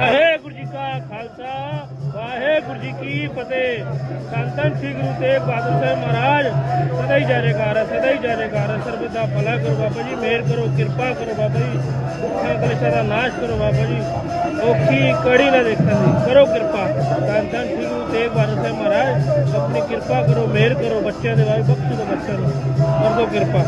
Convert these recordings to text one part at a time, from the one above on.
ਵਾਹਿਗੁਰੂ ਜੀ ਕਾ ਖਾਲਸਾ, ਵਾਹਿਗੁਰੂ ਜੀ ਕੀ ਫਤਿਹ। ਸੰਤਨ ਸ੍ਰੀ ਗੁਰੂ ਤੇਗ ਬਹਾਦਰ ਸਾਹਿਬ ਮਹਾਰਾਜ, ਸਦਾ ਹੀ ਜੈਕਾਰ ਸਦਾ ਹੀ ਜੈਕਾਰ ਸਰਬਤ ਦਾ ਭਲਾ ਕਰੋ ਬਾਬਾ ਜੀ, ਮਿਹਰ ਕਰੋ, ਕਿਰਪਾ ਕਰੋ ਬਾਬਾ ਜੀ। ਦੁੱਖਾਂ ਕਲੇਸ਼ਾਂ ਦਾ ਨਾਸ਼ ਕਰੋ ਬਾਬਾ ਜੀ। ਔਖੀ ਕੜੀ ਨਾ ਦੇਖਣ ਦੀ, ਕਰੋ ਕਿਰਪਾ। ਸੰਤਨ ਸ੍ਰੀ ਗੁਰੂ ਤੇਗ ਬਹਾਦਰ ਸਾਹਿਬ ਮਹਾਰਾਜ, ਆਪਣੀ ਕਿਰਪਾ ਕਰੋ, ਮਿਹਰ ਕਰੋ ਬੱਚਿਆਂ ਦੇ ਵਾਈ ਬਖਸ਼ੋ ਬੱਚਿਆਂ ਨੂੰ। ਕਰ ਦਿਓ ਕਿਰਪਾ।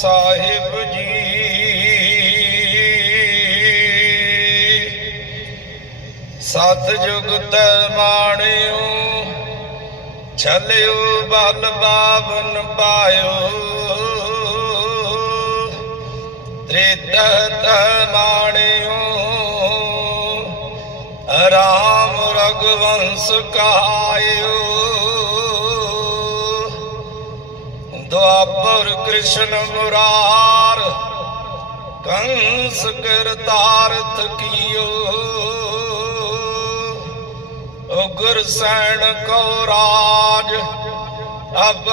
ਸਾਹਿਬ ਜੀ। ਸਤ ਜੁਗਤ ਮਾਣਿਓ ਛਲਿਓ ਬਲ ਬਾਬਨ ਪਾਇਓ। ਤ੍ਰਿਤ ਮਾਣਿਓ ਰਾਮ ਰਗਵੰਸ ਕਾਇਓ ਦੁਆਬਰ ਕ੍ਰਿਸ਼ਨ ਮੁਰਾਰ, ਕੰਸ ਕਰਤਾਰਥ ਕੀਓ ਉਗਰ ਸੈਣ ਕੋ ਰਾਜ, ਅਬ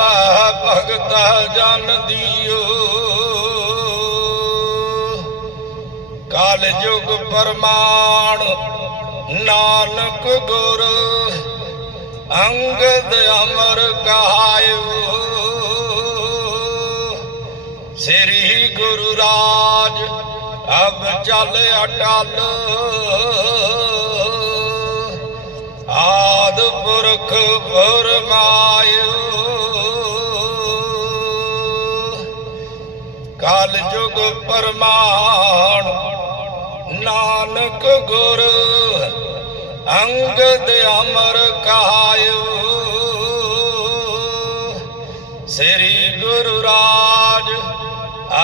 ਭਗਤ ਜਨ ਦਿਓ। ਕਾਲ ਯੁਗ ਪਰਮਾਣ, ਨਾਨਕ ਗੁਰ, ਅੰਗਦ ਅਮਰ ਕਹਾਇਓ। ਸ੍ਰੀ ਗੁਰੂ ਰਾਜ, ਅਬ ਚੱਲ ਅਟਲ। ਆਦ ਪੁਰਖ ਫਰਮਾਇਓ ਕਾਲ ਜੁਗ ਪਰਮਾਨ ਨਾਨਕ ਗੁਰ, ਅੰਗਦ ਅਮਰ ਕਹਾਇਓ ਸ੍ਰੀ ਗੁਰੂ ਰਾਜ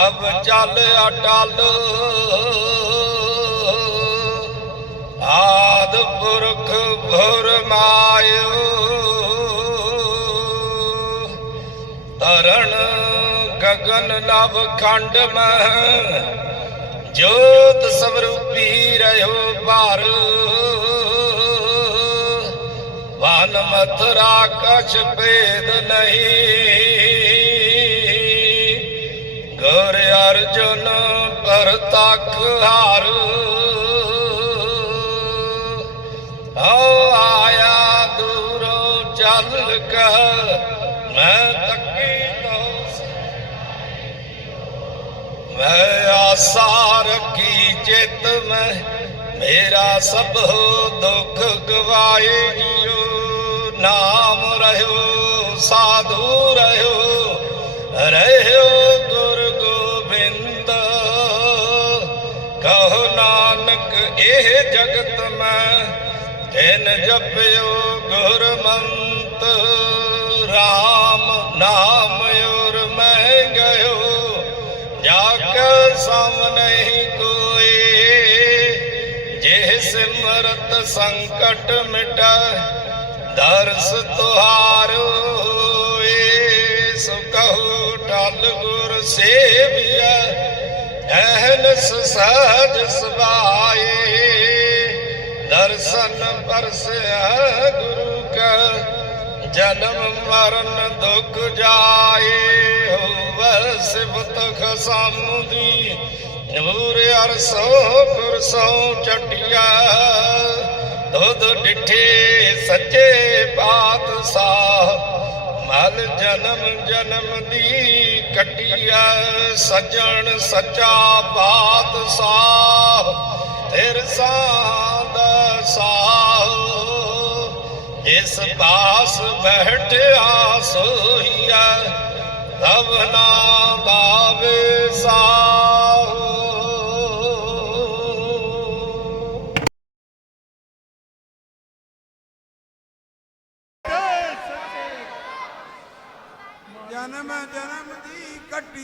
ਅਬ ਚੱਲ ਅਟਲ। ਆਦ ਪੁਰਖ ਭੁਰ ਮਾਇਓ। ਤਰਨ ਗਗਨ ਨਵ ਖੰਡ ਮਹ। ਜੋਤ ਸਵਰੂਪੀ ਰਹਿਓ ਭਾਰ। ਵਨ ਮਥਰਾ ਕਛ ਭੇਦ ਨਹੀਂ। ਕਰਤਾ ਖਹਾਰ ਹਉ ਆਇਆ ਦੂਰੋਂ ਚੱਲ ਕਹ, ਮੈਂ ਤੱਕੀ ਤਉ ਮੈਂ ਆਸਾ ਰੱਖੀ ਚਿਤ ਮੈਂ, ਮੇਰਾ ਸਭ ਦੁੱਖ ਗਵਾਏਓ ਨਾਮ ਰਹਿਓ, ਸਾਧੂ ਰਹਿਓ ਰਹਿਓ ਇਹ ਜਗਤ ਮੈਂ ਤਿਨ ਜਪਿਓ ਗੁਰਮੰਤ। RAM ਨਾਮ ਔਰ ਮੈਂ ਗਇਓ, ਜਾ ਕੇ ਸਮ ਨਹੀਂ ਕੋਏ ਜੇ ਸਿਮਰਤ ਸੰਕਟ ਮਿਟਾ, ਦਰਸ ਤੁਹਾਰ ਹੋਏ। ਸੋ ਕਹੋ ਟਲ ਗੁਰ ਸੇਵਿਆ ਐਨਸ ਸਹਜ ਸਵਾਏ ਦਰਸ਼ਨ ਪਰਸਿਆ ਗੁਰੂ ਕਾ, ਜਨਮ ਮਰਨ ਦੁਖ ਜਾਏ ਹੋਵ ਸਿਫਤ ਖਸਮ ਦੀ ਨੂਰ ਅਰਸੋ ਕੁਰਸੋ ਚਟਿਆ, ਦੁਧ ਡਿਠੇ ਸੱਚੇ ਪਾਤਸ਼ਾਹ। ਮਲ ਜਨਮ ਜਨਮ ਦੀ ਕਟਿਆ, ਸਜਣ ਸੱਚਾ ਪਾਤਸ਼ਾਹ। ਤੇਰ ਸਾਹ ਸਾਹ ਇਸ ਪਾਸ ਬੈਠਿਆ ਸੋਈਆ ਰਵਨਾ ਬਾਵੇ ਸਾਹ। ਜਨਮ ਜਨਮ ਦੀ ਕੱਟੀ।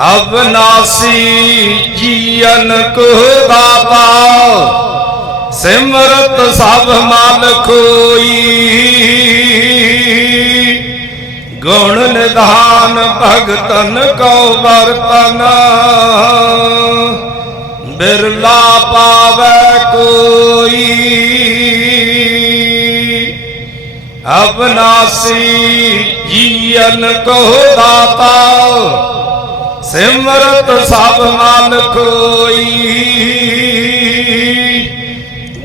ਅਬਨਾਸੀ ਜੀਵਨ ਕੋ ਦਾਤਾ ਸਿਮਰਤ ਸਭ ਮਨ ਖੋਈ। ਗੁਣ ਨਿਧਾਨ ਭਗਤਨ ਕੋ ਵਰਤਨ। ਬਿਰਲਾ ਪਾਵੈ ਕੋਈ। ਅਬਨਾਸੀ ਜੀਵਨ ਕੋ ਦਾਤਾ ਸਿਮਰਤ ਸਭ ਮਨ ਕੋਈ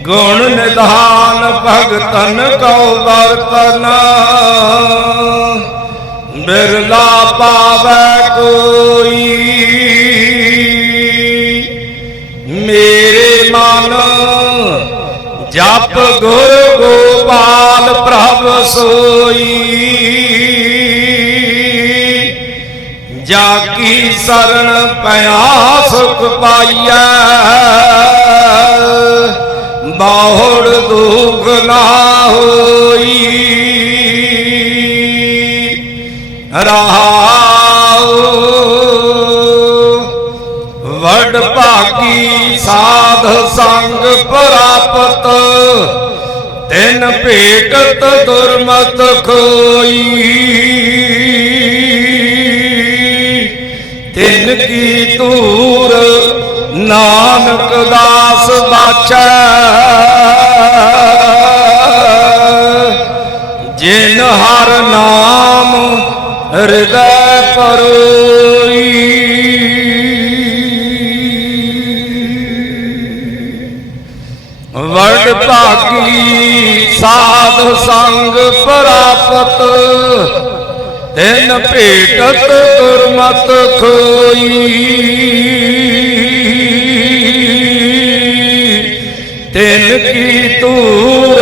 ਗੁਣ ਨਿਧਾਨ ਭਗਤਨ ਕਉ ਵਰਤਨ। ਬਿਰਲਾ ਪਾਵੈ ਕੋਈ। ਮੇਰੇ ਮਨ ਜਪ ਗੁਰ ਗੋਪਾਲ ਪ੍ਰਭ ਸੋਈ। ਜਾ ਕੀ ਸਰਣ ਪਿਆ ਸੁਖ ਪਾਈਐ? ਬਾਹੜ ਦੁਖ ਨਾ ਹੋਈ। ਰਹਾਉ ਵਡ ਭਾਗੀ ਸਾਧ ਸੰਗ ਪ੍ਰਾਪਤ, ਤਿਨ ਭੇਟਤ ਦੁਰਮਤ ਖੋਈ। ਕੀ ਤੂਰ ਨਾਨਕ ਦਾਸ ਬਾਚੈ ਜਿਨ ਹਰ ਨਾਮ ਹਿਰਦੈ ਪਰੋਈ। ਵਡ ਭਾਗੀ ਸਾਧ ਸੰਗ ਪ੍ਰਾਪਤ ਤਿਨ ਭੇਟਤ ਗੁਰਮਤ ਖੋਈ। ਤਿਨ ਕੀ ਤੂਰ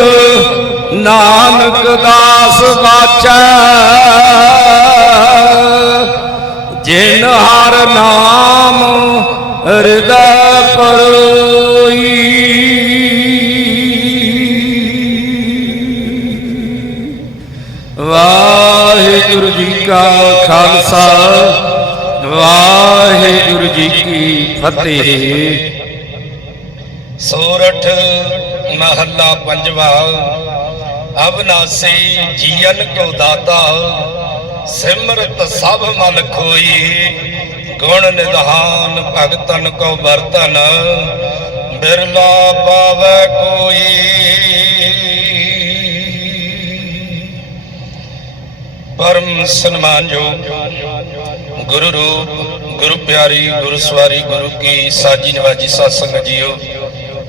ਨਾਨਕ ਦਾਸ ਬਾਚੈ ਜਿਨ ਹਰ ਨਾਮ ਹਿਰਦੈ ਪਰੋਈ ਕਾ ਖਾਲਸਾ। ਵਾਹਿਗੁਰੂ ਜੀ ਕੀ ਫਤਿਹ। ਸੋਰਠ ਮਹੱਲਾ ਪੰਜਵਾ। ਅਬਨਾਸੀ ਜੀਵਨ ਕੋ ਦਾਤਾ। ਸਿਮਰਤ ਸਭ ਮਲ ਖੋਈ। ਗੁਣ ਨਿਧਾਨ ਭਗਤਨ ਕੋ ਵਰਤਨ। ਬਿਰਲਾ ਪਾਵੈ ਕੋਈ ਪਰਮ ਸਨਮਾਨਯੋਗ ਗੁਰੂ ਰੂਪ, ਗੁਰੂ ਪਿਆਰੀ, ਗੁਰੂ ਸਵਾਰੀ, ਗੁਰੂ ਕੀ ਸਾਜੀ ਨਵਾਜੀ ਸਾਧ ਸੰਗਤ ਜੀਓ,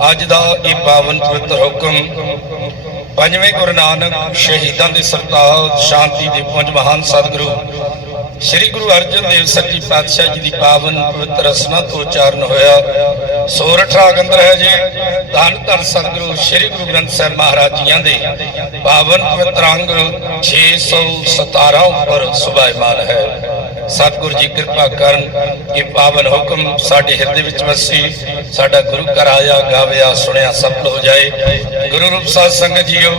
ਅੱਜ ਦਾ ਇਹ ਪਾਵਨ ਪਵਿੱਤਰ ਹੁਕਮ ਪੰਜਵੇਂ ਗੁਰੂ ਨਾਨਕ ਸ਼ਹੀਦਾਂ ਦੇ ਸਰਤਾਜ ਸ਼ਾਂਤੀ ਦੇ ਪੁੰਜ ਮਹਾਨ ਸਤਿਗੁਰੂ, ਸ੍ਰੀ ਗੁਰੂ ਅਰਜਨ ਦੇਵ ਸੱਚੀ ਪਾਤਸ਼ਾਹ ਜੀ ਦੀ ਪਾਵਨ ਪਵਿੱਤਰ ਰਸਨਾ ਤੋਂ ਉਚਾਰਨ ਹੋਇਆ। ਸੋਰਠ ਰਾਗ ਅੰਦਰ ਹੈ ਜੀ। ਧੰਨ ਧੰਨ ਸਤਿਗੁਰੂ ਸ੍ਰੀ ਗੁਰੂ ਗ੍ਰੰਥ ਸਾਹਿਬ ਮਹਾਰਾਜ ਜੀਆਂ ਦੇ ਪਾਵਨ ਪਵਿੱਤਰ ਅੰਗ 617 ਉੱਪਰ ਸੁਭਾਇਮਾਨ ਹੈ। ਸਤਿਗੁਰ ਜੀ ਕਿਰਪਾ ਕਰਨ ਇਹ ਪਾਵਨ ਹੁਕਮ ਸਾਡੇ ਹਿਰਦੇ ਵਿੱਚ ਵਸੀ, ਸਾਡਾ ਗੁਰੂ ਘਰ ਆਇਆ, ਗਾਵਿਆ, ਸੁਣਿਆ, ਸਫਲ ਹੋ ਜਾਏ। ਗੁਰੂ ਰੂਪ ਸਾਧ ਸੰਗਤ ਜੀਓ,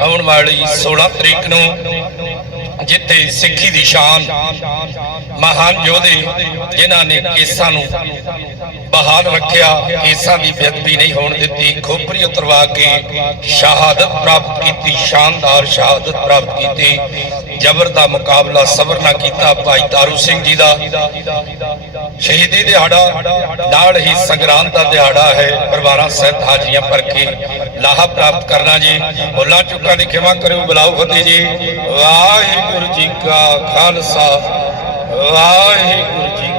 ਆਉਣ ਵਾਲੀ 16 ਤਰੀਕ ਨੂੰ ਜਿੱਥੇ ਸਿੱਖੀ ਦੀ ਸ਼ਾਨ ਮਹਾਨ ਯੋਧੇ ਜਿਨ੍ਹਾਂ ਨੇ ਕੇਸਾਂ ਨੂੰ ਬਹਾਲ ਰੱਖਿਆ, ਕੇਸਾਂ ਦੀ ਬੇਅਦਬੀ ਨਹੀਂ ਹੋਣ ਦਿੱਤੀ, ਖੋਪਰੀ ਉਤਰਵਾ ਕੇ ਸ਼ਹਾਦਤ ਪ੍ਰਾਪਤ ਕੀਤੀ, ਸ਼ਾਨਦਾਰ ਸ਼ਹਾਦਤ ਪ੍ਰਾਪਤ ਕੀਤੀ। ਜ਼ਬਰ ਦਾ ਮੁਕਾਬਲਾ ਸਬਰ ਨਾਲ ਕੀਤਾ ਭਾਈ ਤਾਰੂ ਸਿੰਘ ਜੀ ਦਾ। ਸ਼ਹੀਦੀ ਦਿਹਾੜਾ ਨਾਲ ਹੀ ਸੰਗਰਾਂਦ ਦਾ ਦਿਹਾੜਾ ਹੈ। ਪਰਿਵਾਰਾਂ ਸਹਿਤ ਹਾਜ਼ਰੀਆਂ ਭਰ ਕੇ ਲਾਹਾ ਪ੍ਰਾਪਤ ਕਰਨਾ ਜੀ। ਭੁੱਲਾਂ ਚੁੱਕਾਂ ਦੀ ਖਿਮਾ ਕਰਿਓ ਬੁਲਾਓ ਫਤਿਹ ਜੀ। ਵਾਹਿਗੁਰੂ ਜੀ ਕਾ ਖਾਲਸਾ। ਵਾਹਿਗੁਰੂ ਜੀ